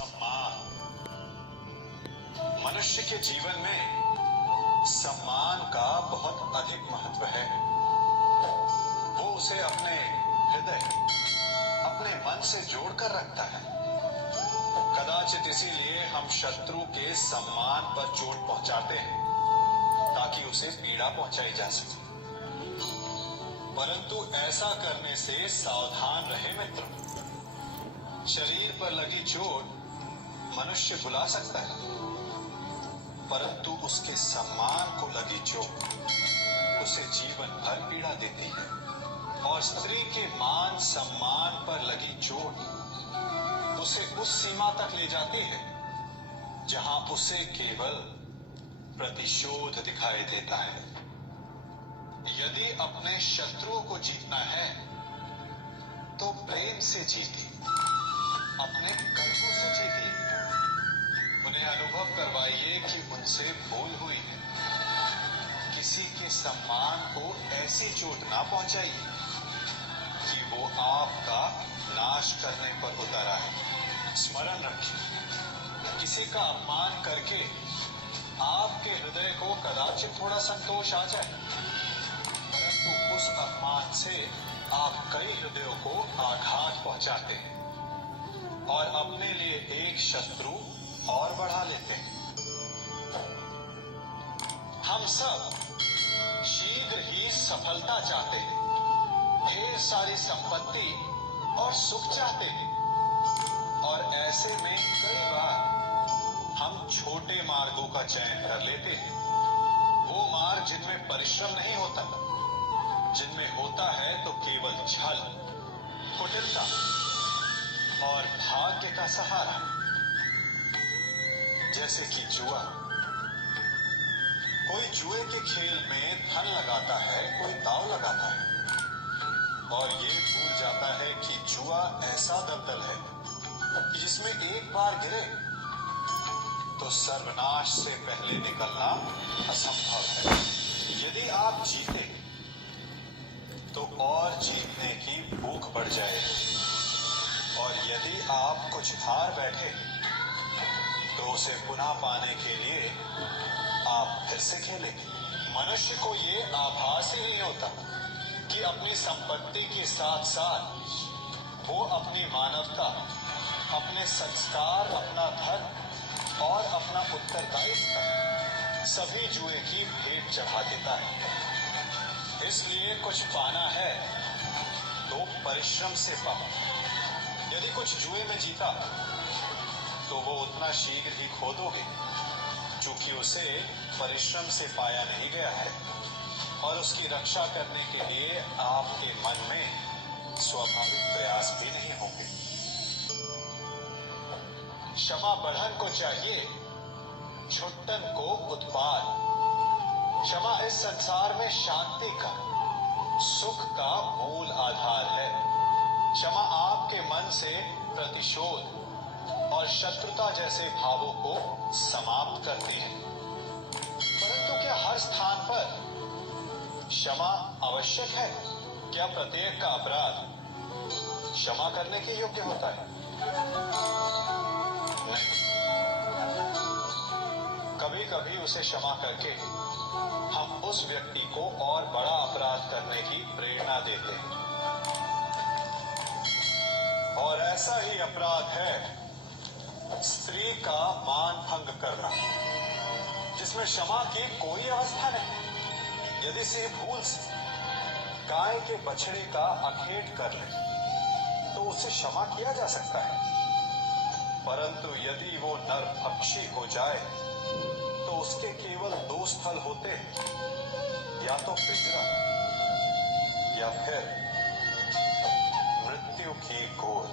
सम्मान। मनुष्य के जीवन में सम्मान का बहुत अधिक महत्व है। वो उसे अपने हृदय, अपने मन से जोड़कर रखता है। कदाचित इसीलिए हम शत्रु के सम्मान पर चोट पहुंचाते हैं ताकि उसे पीड़ा पहुंचाई जा सके। परंतु ऐसा करने से सावधान रहे मित्र। शरीर पर लगी चोट मनुष्य भुला सकता है, परंतु उसके सम्मान को लगी चोट उसे जीवन भर पीड़ा देती है। और स्त्री के मान सम्मान पर लगी चोट उसे उस सीमा तक ले जाती है जहां उसे केवल प्रतिशोध दिखाई देता है। यदि अपने शत्रुओं को जीतना है तो प्रेम से जीती, अपने कर्मों से जीती। उन्हें अनुभव करवाइए कि उनसे भूल हुई है। किसी के सम्मान को ऐसी चोट ना पहुंचाइए कि वो आपका नाश करने पर उतर आए। स्मरण रखिए, किसी का अपमान करके आपके हृदय को कदाचित थोड़ा संतोष आ जाए, परंतु उस अपमान से आप कई हृदयों को आघात पहुंचाते हैं और अपने लिए एक शत्रु और बढ़ा लेते हैं। हम सब शीघ्र ही सफलता चाहते हैं, ढेर सारी संपत्ति और सुख चाहते हैं, और ऐसे में कई बार हम छोटे मार्गों का चयन कर लेते हैं। वो मार्ग जिनमें परिश्रम नहीं होता, जिनमें होता है तो केवल छल, कुटिलता और भाग्य का सहारा। जैसे कि जुआ। कोई जुए के खेल में धन लगाता है, कोई दांव लगाता है और ये भूल जाता है कि जुआ ऐसा दलदल है कि जिसमें एक बार गिरे तो सर्वनाश से पहले निकलना असंभव है। यदि आप जीते तो और जीतने की भूख बढ़ जाएगी, और यदि आप कुछ हार बैठे तो उसे पुनः पाने के लिए आप फिर से खेलेंगे। मनुष्य को ये आभास ही नहीं होता कि अपनी संपत्ति के साथ साथ वो अपनी मानवता, अपने संस्कार, अपना धर्म और अपना उत्तरदायित्व सभी जुए की भेंट चढ़ा देता है। इसलिए कुछ पाना है तो परिश्रम से पाओ। यदि कुछ जुए में जीता तो वो उतना शीघ्र ही खो दोगे, क्योंकि उसे परिश्रम से पाया नहीं गया है, और उसकी रक्षा करने के लिए आपके मन में स्वाभाविक प्रयास भी नहीं होंगे। क्षमा बढ़न को चाहिए, छुट्टन को उत्पाद। क्षमा इस संसार में शांति का, सुख का मूल आधार है। क्षमा आपके मन से प्रतिशोध और शत्रुता जैसे भावों को समाप्त करती है। परंतु क्या हर स्थान पर क्षमा आवश्यक है? क्या प्रत्येक का अपराध क्षमा करने के योग्य होता है? नहीं। कभी कभी उसे क्षमा करके हम उस व्यक्ति को और बड़ा अपराध करने की प्रेरणा देते हैं, और ऐसा ही अपराध है स्त्री का मान भंग करना, जिसमें क्षमा की कोई अवस्था नहीं। यदि से भूल से गाय के बछड़े का अखेट कर ले तो उसे क्षमा किया जा सकता है, परंतु यदि वो नरभक्षी हो जाए तो उसके केवल दो स्थल होते हैं, या तो पिंजरा या फिर मृत्यु की गोद।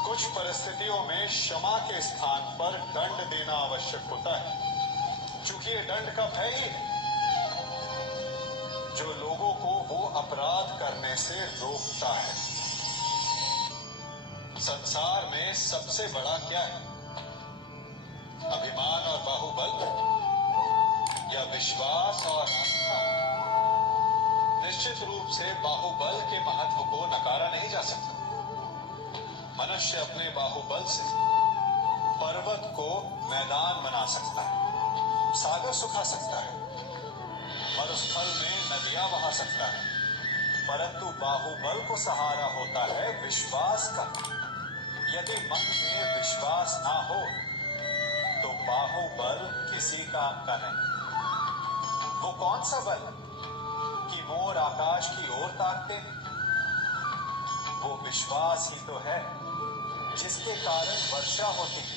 कुछ परिस्थितियों में क्षमा के स्थान पर दंड देना आवश्यक होता है, क्योंकि ये दंड का भय ही है जो लोगों को वो अपराध करने से रोकता है। संसार में सबसे बड़ा क्या है? अभिमान और बाहुबल, या विश्वास और आस्था? निश्चित रूप से बाहुबल के महत्व को नकारा नहीं जा सकता। मनुष्य अपने बाहुबल से मैदान बना सकता है, सागर सुखा सकता है, मरुस्थल में नदियां बहा सकता है, परंतु बाहुबल को सहारा होता है विश्वास का। यदि मन में विश्वास ना हो तो बाहुबल किसी काम का नहीं। वो कौन सा बल कि मोर आकाश की ओर ताकते हैं? वो विश्वास ही तो है जिसके कारण वर्षा होती है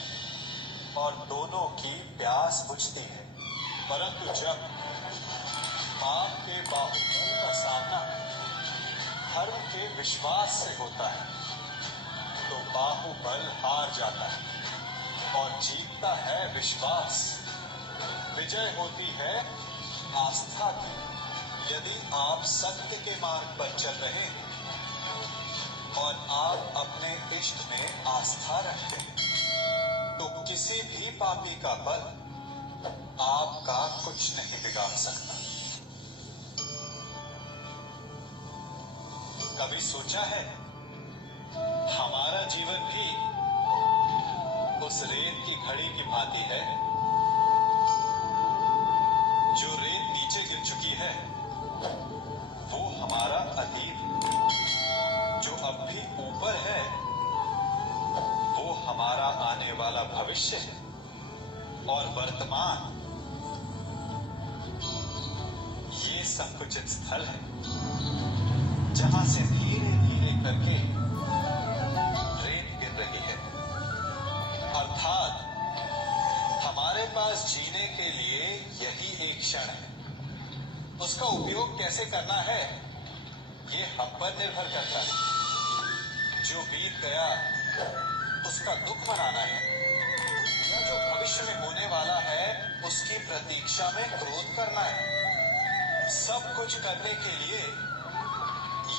और दोनों की प्यास बुझती है। परंतु जब आपके बाहुबल का सामना धर्म के विश्वास से होता है तो बाहुबल हार जाता है और जीतता है विश्वास। विजय होती है आस्था की। यदि आप सत्य के मार्ग पर चल रहे हैं और आप अपने इष्ट में आस्था रखते हैं तो किसी भी पापी का बल आपका कुछ नहीं बिगाड़ सकता। कभी सोचा है हमारा जीवन भी उस रेत की घड़ी की भांति है जो रेत नीचे गिर चुकी है। वो हमारा अतीत जो अब भी ऊपर है, वो हमारा आने वाला भविष्य है और वर्तमान ये संकुचित स्थल है जहां से धीरे धीरे करके रेत गिर रही है। अर्थात हमारे पास जीने के लिए यही एक क्षण है। उसका उपयोग कैसे करना है ये हम पर निर्भर करता है। जो बीत गया उसका दुख मनाना है या जो भविष्य में होने वाला है उसकी प्रतीक्षा में क्रोध करना है। सब कुछ करने के लिए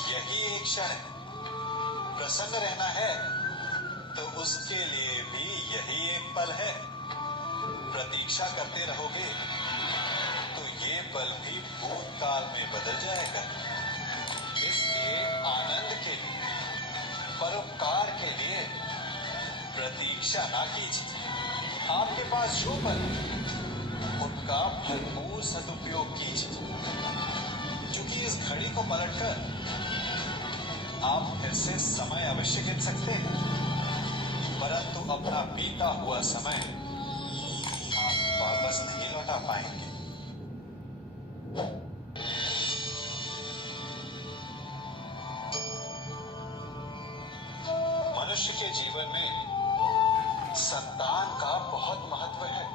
यही एक क्षण है। प्रसन्न रहना है तो उसके लिए भी यही एक पल है। प्रतीक्षा करते रहोगे तो ये पल भी भूतकाल में बदल जाएगा। इसलिए आनंद के लिए, परोपकार के लिए प्रतीक्षा ना कीजिए। आपके पास जो पल उनका भरपूर सदुपयोग कीजिए, क्योंकि इस घड़ी को पलटकर आप फिर से समय अवश्य गिन सकते हैं, परंतु अपना बीता हुआ समय आप वापस नहीं लौटा पाएंगे। मनुष्य के जीवन में संतान का बहुत महत्व है।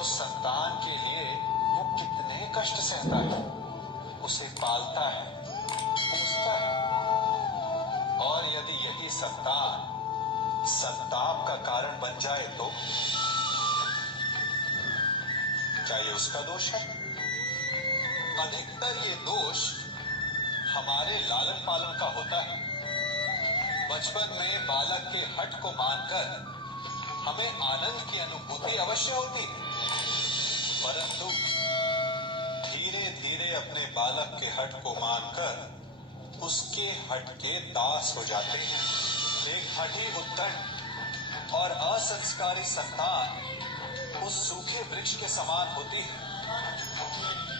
उस संतान के लिए वो कितने कष्ट सहता है, उसे पालता है, पूछता है, और यदि यही संतान संताप का कारण बन जाए तो क्या ये उसका दोष है? अधिकतर ये दोष हमारे लालन पालन का होता है। बचपन में बालक के हठ को मानकर हमें आनंद की अनुभूति अवश्य होती है, परंतु धीरे धीरे अपने बालक के हठ को मानकर उसके हठ के दास हो जाते हैं। एक हठी उद्दंड और असंस्कारी संतान उस सूखे वृक्ष के समान होती है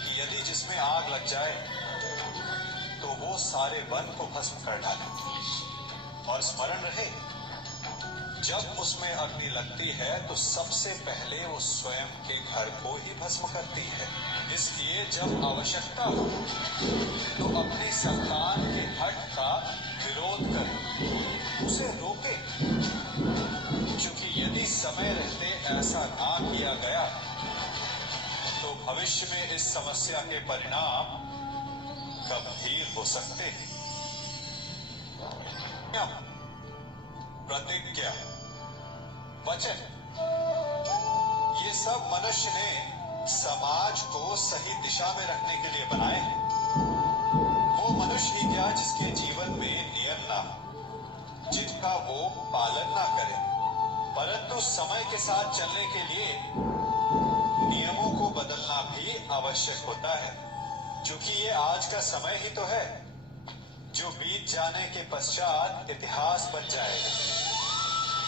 कि यदि जिसमें आग लग जाए तो वो सारे वन को भस्म कर डाले। और स्मरण रहे, जब उसमें अग्नि लगती है तो सबसे पहले वो स्वयं के घर को ही भस्म करती है। इसलिए जब आवश्यकता हो तो अपने संतान के हठ का विरोध करें, उसे रोके, क्योंकि यदि समय रहते ऐसा ना किया गया तो भविष्य में इस समस्या के परिणाम गंभीर हो सकते हैं। प्रतिज्ञा, वचन, ये सब मनुष्य ने समाज को सही दिशा में रखने के लिए बनाए हैं। वो मनुष्य ही क्या जिसके जीवन में नियम ना हो, जिनका वो पालन ना करे, परंतु समय के साथ चलने के लिए नियमों को बदलना भी आवश्यक होता है, क्योंकि ये आज का समय ही तो है जो बीत जाने के पश्चात इतिहास बन जाएगा।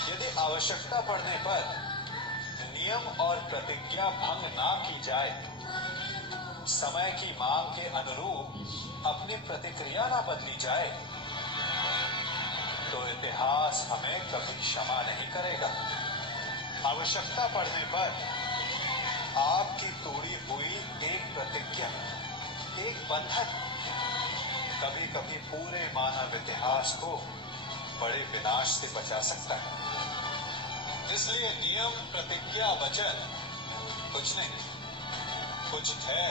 यदि आवश्यकता पड़ने पर नियम और प्रतिज्ञा भंग ना की जाए, समय की मांग के अनुरूप अपनी प्रतिक्रिया ना बदली जाए, तो इतिहास हमें कभी क्षमा नहीं करेगा। आवश्यकता पड़ने पर आपकी तोड़ी हुई एक प्रतिज्ञा, एक बंधन कभी कभी पूरे मानव इतिहास को बड़े विनाश से बचा सकता है। इसलिए नियम, प्रतिज्ञा, वचन कुछ नहीं, कुछ है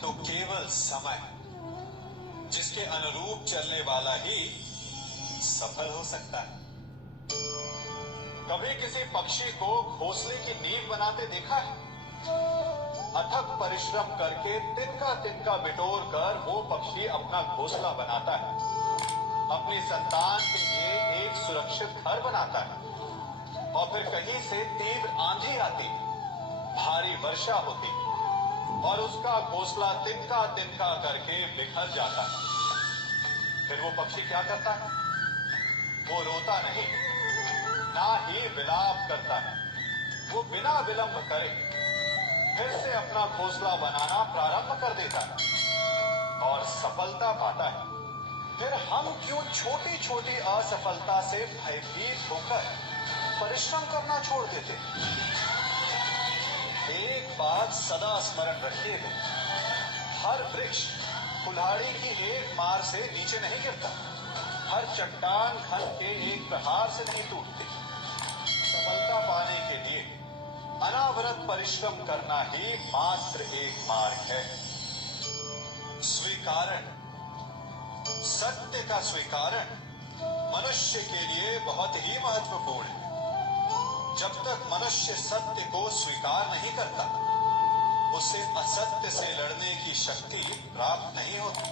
तो केवल समय, जिसके अनुरूप चलने वाला ही सफल हो सकता है। कभी किसी पक्षी को घोंसले की नींव बनाते देखा है? अथक परिश्रम करके तिनका तिनका बिटोर कर वो पक्षी अपना घोंसला बनाता है, अपनी संतान के लिए एक सुरक्षित घर बनाता है, और फिर कहीं से तीव्र आंधी आती, भारी वर्षा होती और उसका घोंसला तिनका तिनका करके बिखर जाता है। फिर वो पक्षी क्या करता है? वो रोता नहीं, ना ही विलाप करता है, वो बिना विलंब करे फिर से अपना घोंसला बनाना प्रारंभ कर देता है और सफलता पाता है। फिर हम क्यों छोटी छोटी असफलता से भयभीत होकर परिश्रम करना छोड़ देते? एक बात सदा स्मरण रखिएगा, हर वृक्ष कुल्हाड़ी की एक मार से नीचे नहीं गिरता, हर चट्टान घन के एक प्रहार से नहीं टूटती। सफलता पाने के लिए अनावरत परिश्रम करना ही मात्र एक मार्ग है। स्वीकारण, सत्य का स्वीकारण मनुष्य के लिए बहुत ही महत्वपूर्ण है। जब तक मनुष्य सत्य को स्वीकार नहीं करता, उसे असत्य से लड़ने की शक्ति प्राप्त नहीं होती।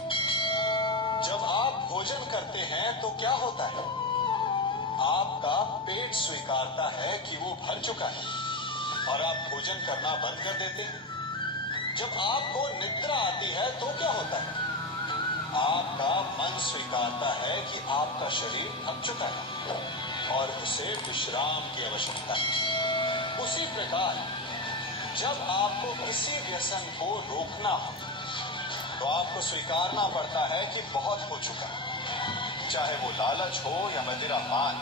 जब आप भोजन करते हैं तो क्या होता है? आपका पेट स्वीकारता है कि वो भर चुका है और आप भोजन करना बंद कर देते हैं। जब आपको निद्रा आती है तो क्या होता है? आपका मन स्वीकारता है कि आपका शरीर थक चुका है और उसे विश्राम की आवश्यकता है। उसी प्रकार जब आपको किसी व्यसन को रोकना हो तो आपको स्वीकारना पड़ता है कि बहुत हो चुका है, चाहे वो लालच हो या मदिरापान।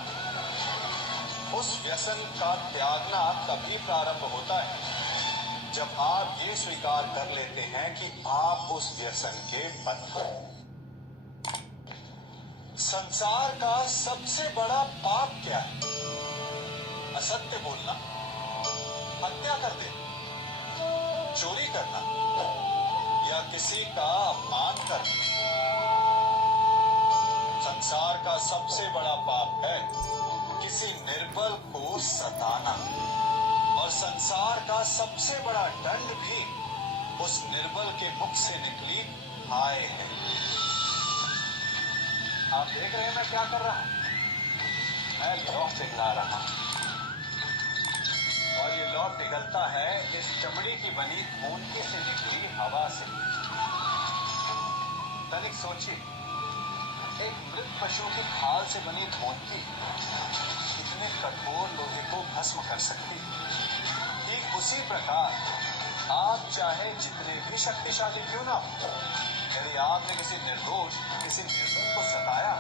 उस व्यसन का त्यागना तभी प्रारंभ होता है जब आप ये स्वीकार कर लेते हैं कि आप उस व्यसन के बंधन हैं। संसार का सबसे बड़ा पाप क्या है? असत्य बोलना, हत्या कर देना, चोरी करना या किसी का अपमान करना। संसार का सबसे बड़ा पाप है किसी निर्बल को सताना, और संसार का सबसे बड़ा दंड भी उस निर्बल के मुख से निकली हाय है। आप देख रहे हैं मैं क्या कर रहा हूं? मैं लौ पिघला रहा हूं, और ये लौ पिघलता है इस चमड़ी की बनी धोंती से निकली हवा से। तनिक सोचिए, एक मृत पशु की खाल से बनी धोंती कितने कठोर लोहे को भस्म कर सकती है। ठीक उसी प्रकार आप चाहे जितने भी शक्तिशाली क्यों ना हो, यदि आपने किसी निर्दोष, किसी निर्दोष को सताया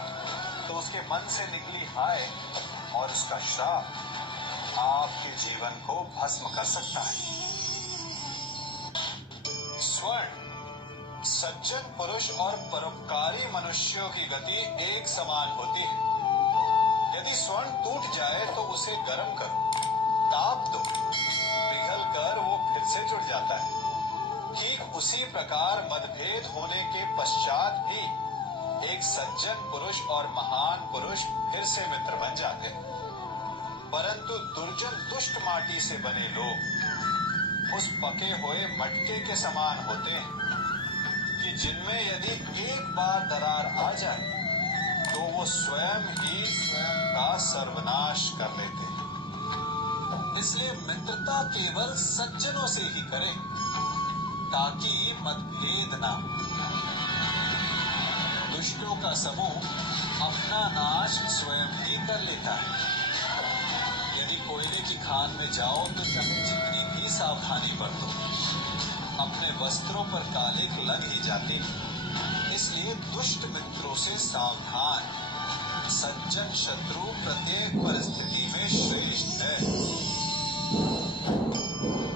तो उसके मन से निकली हाय और उसका श्राप आपके जीवन को भस्म कर सकता है। स्वर्ण, सज्जन पुरुष और परोपकारी मनुष्यों की गति एक समान होती है। यदि स्वर्ण टूट जाए तो उसे गर्म करो, ताप दो, पिघल कर वो फिर से जुड़ जाता है। ठीक उसी प्रकार मतभेद होने के पश्चात भी एक सज्जन पुरुष और महान पुरुष फिर से मित्र बन जाते हैं। परंतु दुर्जन दुष्ट माटी से बने लोग उस पके हुए मटके के समान होते हैं कि जिनमें यदि एक बार दरार आ जाए तो वो स्वयं ही स्वयं का सर्वनाश कर लेते हैं। इसलिए मित्रता केवल सज्जनों से ही करें ताकि मतभेद ना हो। दुष्टों का समूह अपना नाश स्वयं ही कर लेता है। यदि कोयले की खान में जाओ तो चाहे जितनी भी सावधानी बरतो, अपने वस्त्रों पर कालिख लग ही जाती है। इसलिए दुष्ट मित्रों से सावधान, सज्जन शत्रु प्रत्येक परिस्थिति में श्रेष्ठ है।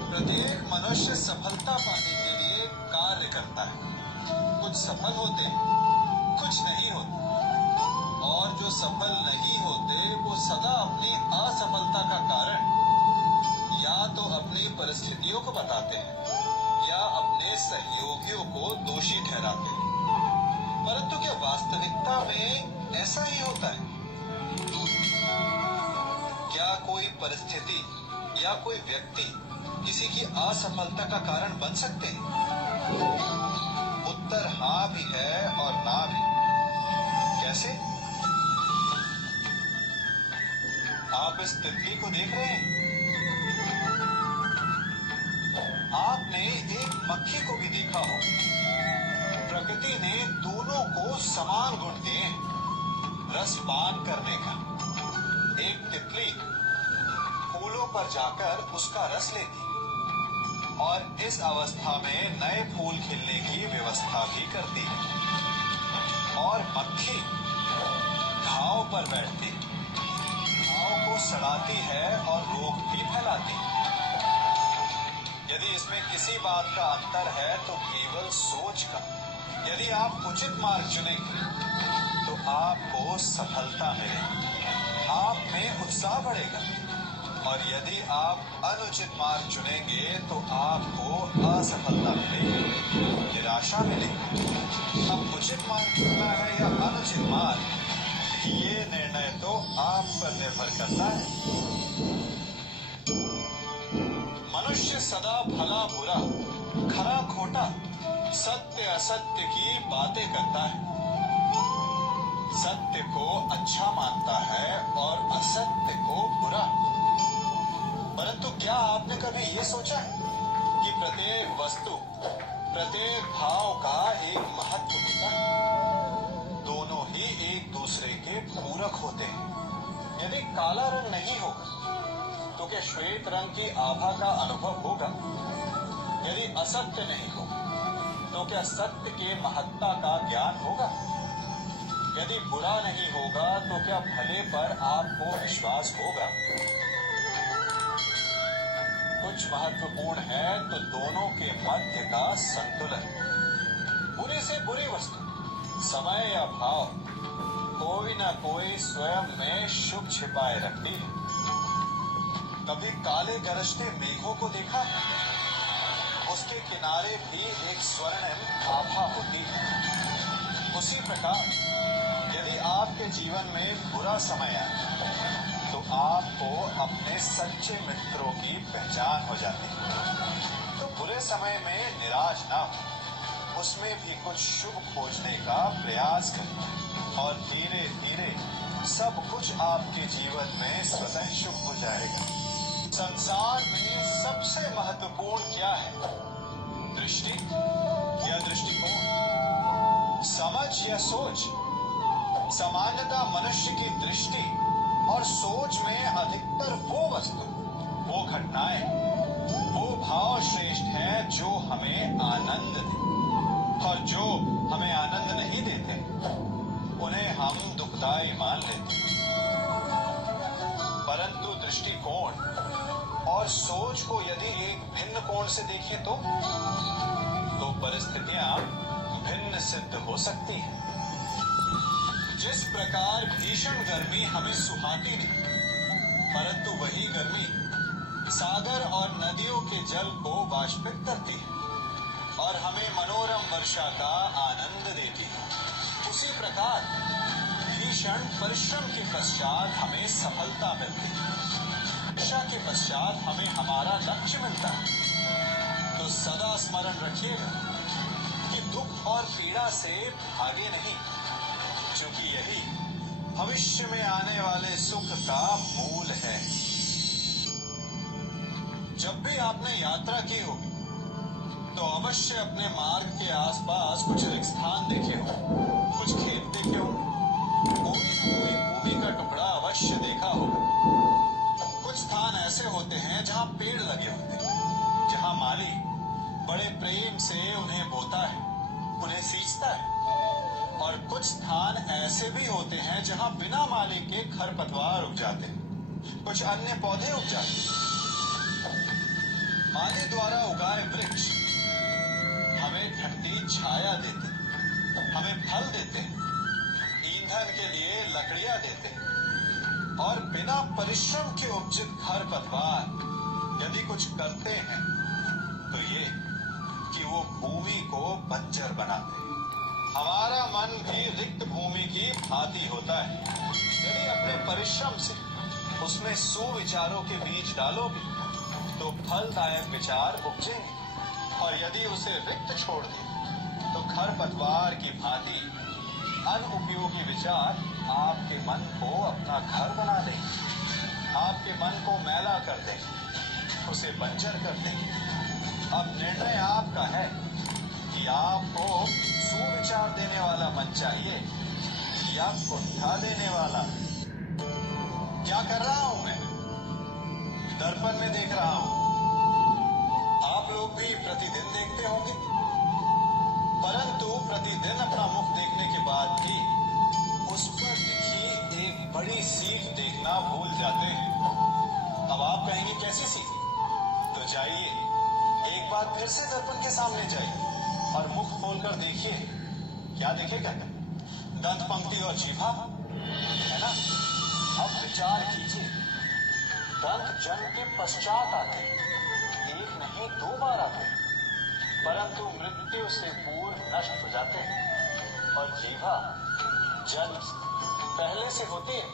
प्रत्येक मनुष्य सफलता पाने के लिए कार्य करता है। कुछ सफल होते, कुछ नहीं होते, और जो सफल नहीं होते वो सदा अपनी असफलता का कारण या तो अपनी परिस्थितियों को बताते हैं या अपने सहयोगियों को दोषी ठहराते हैं। परंतु क्या वास्तविकता में ऐसा ही होता है? क्या कोई परिस्थिति या कोई व्यक्ति किसी की असफलता का कारण बन सकते हैं? उत्तर हाँ भी है और ना भी। कैसे? आप इस तितली को देख रहे हैं? आपने एक मक्खी को भी देखा हो। प्रकृति ने दोनों को समान गुण दिए, रस पान करने का। एक तितली फूलों पर जाकर उसका रस लेती और इस अवस्था में नए फूल खिलने की व्यवस्था भी करती है, और मक्खी घाव पर बैठती, घाव को सड़ाती है और रोग भी फैलाती है। यदि इसमें किसी बात का अंतर है तो केवल सोच का। यदि आप उचित मार्ग चुनेंगे तो आपको सफलता मिलेगी, आप में उत्साह बढ़ेगा, और यदि आप अनुचित मार्ग चुनेंगे तो आपको असफलता मिलेगी, निराशा मिलेगी। अब उचित मार्ग चुनना है या अनुचित मार्ग, ये निर्णय तो आप पर निर्भर करता है। मनुष्य सदा भला बुरा, खरा खोटा, सत्य असत्य की बातें करता है। सत्य को अच्छा मानता है और असत्य को बुरा। परंतु क्या आपने कभी ये सोचा है कि प्रत्येक वस्तु, प्रत्येक भाव का एक महत्व होता है? दोनों ही एक दूसरे के पूरक होते हैं। यदि काला रंग नहीं होगा तो क्या श्वेत रंग की आभा का अनुभव होगा? यदि असत्य नहीं होगा तो क्या सत्य के महत्ता का ज्ञान होगा? यदि बुरा नहीं होगा तो क्या भले पर आपको विश्वास होगा? कुछ महत्वपूर्ण है तो दोनों के मध्य का संतुलन। बुरी से बुरी वस्तु, समय या भाव, कोई ना कोई स्वयं में शुभ छिपाए रखती है। कभी काले गरजते मेघों को देखा है? उसके किनारे भी एक स्वर्णिम आभा होती है। उसी प्रकार यदि आपके जीवन में बुरा समय आए तो आपको अपने सच्चे मित्रों की पहचान हो जाती है। तो बुरे समय में निराश ना हो, उसमें भी कुछ शुभ खोजने का प्रयास करें, और धीरे धीरे सब कुछ आपके जीवन में स्वतः शुभ हो जाएगा। संसार में सबसे महत्वपूर्ण क्या है? दृष्टि या दृष्टिकोण, समझ या सोच? सामान्यतः मनुष्य की दृष्टि और सोच में अधिकतर वो वस्तु, वो घटनाएं, वो भाव श्रेष्ठ है जो हमें आनंद दे, और जो हमें आनंद नहीं देते उन्हें हम दुखदाई मान लेते। परंतु दृष्टिकोण और सोच को यदि एक भिन्न कोण से देखें तो परिस्थितियां भिन्न सिद्ध हो सकती हैं। जिस प्रकार भीषण गर्मी हमें सुहाती नहीं, परंतु वही गर्मी सागर और नदियों के जल को वाष्पित करती है और हमें मनोरम वर्षा का आनंद देती है, उसी प्रकार भीषण परिश्रम के पश्चात हमें सफलता मिलती है। वर्षा के पश्चात हमें हमारा लक्ष्य मिलता है। तो सदा स्मरण रखिएगा कि दुख और पीड़ा से भागे नहीं, क्योंकि यही भविष्य में आने वाले सुख का मूल है। जब भी आपने यात्रा की होगी तो अवश्य अपने मार्ग के आसपास कुछ रिक्त स्थान देखे हो, कुछ खेत देखे हो, कोई न कोई भूमि का टुकड़ा अवश्य देखा होगा। कुछ स्थान ऐसे होते पेड़ लगे होते हैं, जहां माली बड़े प्रेम से उन्हें बोता है, उन्हें सींचता है। और कुछ स्थान ऐसे भी होते हैं जहां बिना माली के खरपतवार उग जाते हैं, कुछ अन्य पौधे उग जाते हैं। माली द्वारा उगाए वृक्ष हमें ठंडी छाया देते हैं, हमें फल देते हैं, ईंधन के लिए लकड़ियां देते हैं। और बिना परिश्रम के उपजित खरपतवार यदि कुछ करते हैं तो ये कि वो भूमि को बंजर बनाते हैं। हमारा मन भी रिक्त भूमि की भांति होता है। यदि अपने परिश्रम से उसमें सुविचारों के बीज डालोगे तो फलदायक विचार उपजेंगे, और यदि उसे रिक्त छोड़ दे तो खरपतवार की भांति अनुपयोगी विचार आपके मन को अपना घर बना देंगे, आपके मन को मैला कर देंगे, उसे बंजर कर देंगे। अब निर्णय आपका है कि आपको सुविचार देने वाला मन चाहिए या कुंठा देने वाला। क्या कर रहा हूं मैं? दर्पण में देख रहा हूं। आप लोग भी प्रतिदिन देखते होंगे, परंतु प्रतिदिन अपना मुख देखने के बाद भी उस पर लिखी एक बड़ी सीख देखना भूल जाते हैं। अब आप कहेंगे कैसी सीख? तो जाइए, एक बार फिर से दर्पण के सामने जाइए और मुख खोलकर देखिए। क्या देखेगा? दंत पंक्ति और जीभा, है ना? अब विचार कीजिए, दंत जन्म के पश्चात आते हैं, एक नहीं 2 बार आते हैं, परंतु मृत्यु से पूर्व नष्ट हो जाते हैं। और जीभा जन्म पहले से होती है,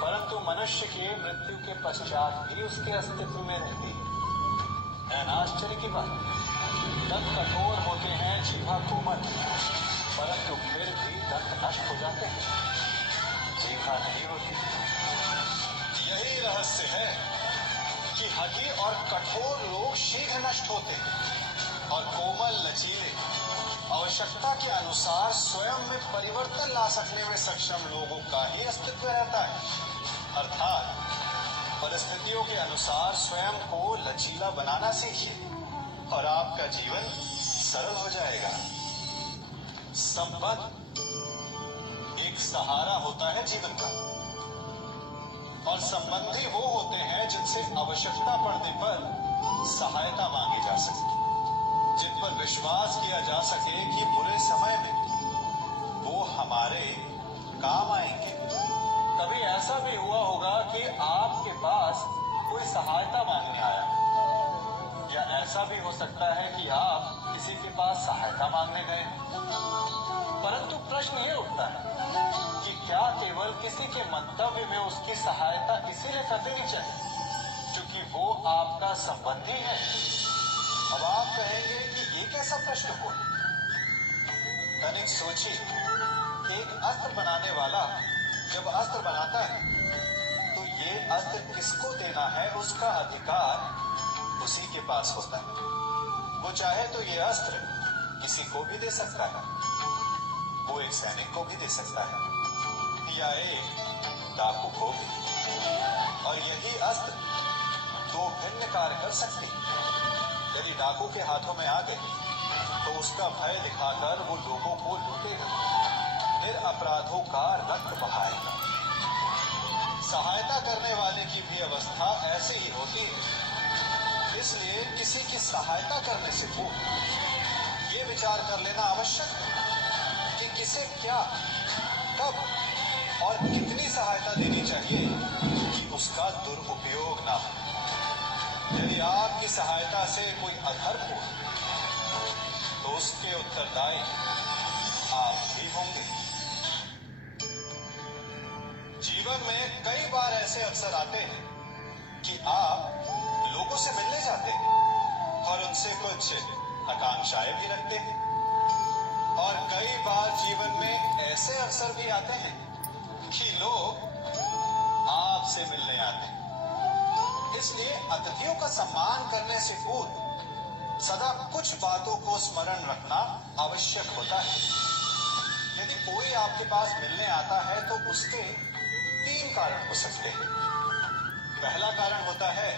परंतु मनुष्य के मृत्यु के पश्चात भी उसके अस्तित्व में रहती है। आश्चर्य की बात, दंत कठोर होते हैं, जीभा कोमल, परंतु फिर भी दंत नष्ट हो जाते हैं, जीभा नहीं होती। यही रहस्य है कि हठी और कठोर लोग शीघ्र नष्ट होते हैं, और कोमल लचीले आवश्यकता के अनुसार स्वयं में परिवर्तन ला सकने में सक्षम लोगों का ही अस्तित्व रहता है। अर्थात परिस्थितियों के अनुसार स्वयं को लचीला बनाना सीखिए और आपका जीवन सरल हो जाएगा। संबंध एक सहारा होता है जीवन का, और संबंधी वो होते हैं जिनसे आवश्यकता पड़ने पर सहायता मांगी जा सके, जिन पर विश्वास किया जा सके कि बुरे समय में वो हमारे काम आएंगे। कभी ऐसा भी हुआ होगा कि आपके पास कोई सहायता मांगने आया, या ऐसा भी हो सकता है कि आप किसी के पास सहायता मांगने गए, परंतु प्रश्न ये उठता है कि क्या केवल किसी के मंतव्य में उसकी सहायता इसीलिए कर देनी चाहिए क्योंकि वो आपका संबंधी है? अब आप कहेंगे कि ये कैसा प्रश्न हुआ? तनिक सोचिए, एक अस्त्र बनाने वाला जब अस्त्र बनाता है तो ये अस्त्र किसको देना है उसका अधिकार उसी के पास होता है। वो चाहे तो ये अस्त्र किसी को भी दे सकता है, वो एक सैनिक को भी दे सकता है या एक डाकू को भी, और यही अस्त्र 2 भिन्न कार्य कर सकते हैं। यदि डाकू के हाथों में आ गए तो उसका भय दिखाकर वो लोगों को लूटेगा, निरअपराधों का रक्त बहाएगा। सहायता करने वाले की भी अवस्था ऐसे ही होती है। इसलिए किसी की सहायता करने से पूर्व ये विचार कर लेना आवश्यक है कि किसे क्या, कब और कितनी सहायता देनी चाहिए कि उसका दुरुपयोग ना हो। यदि आपकी सहायता से कोई अधर्म हो तो उसके उत्तरदायी आप भी होंगे। जीवन में कई बार ऐसे अवसर आते हैं कि आप लोगों से मिलने जाते हैं और उनसे कुछ आकांक्षाएं भी रखते हैं, और कई बार जीवन में ऐसे अवसर भी आते हैं कि लोग आपसे मिलने आते हैं। इसलिए अतिथियों का सम्मान करने से पूर्व सदा कुछ बातों को स्मरण रखना आवश्यक होता है। यदि कोई आपके पास मिलने आता है तो उसके 3 कारण हो सकते हैं। पहला कारण होता है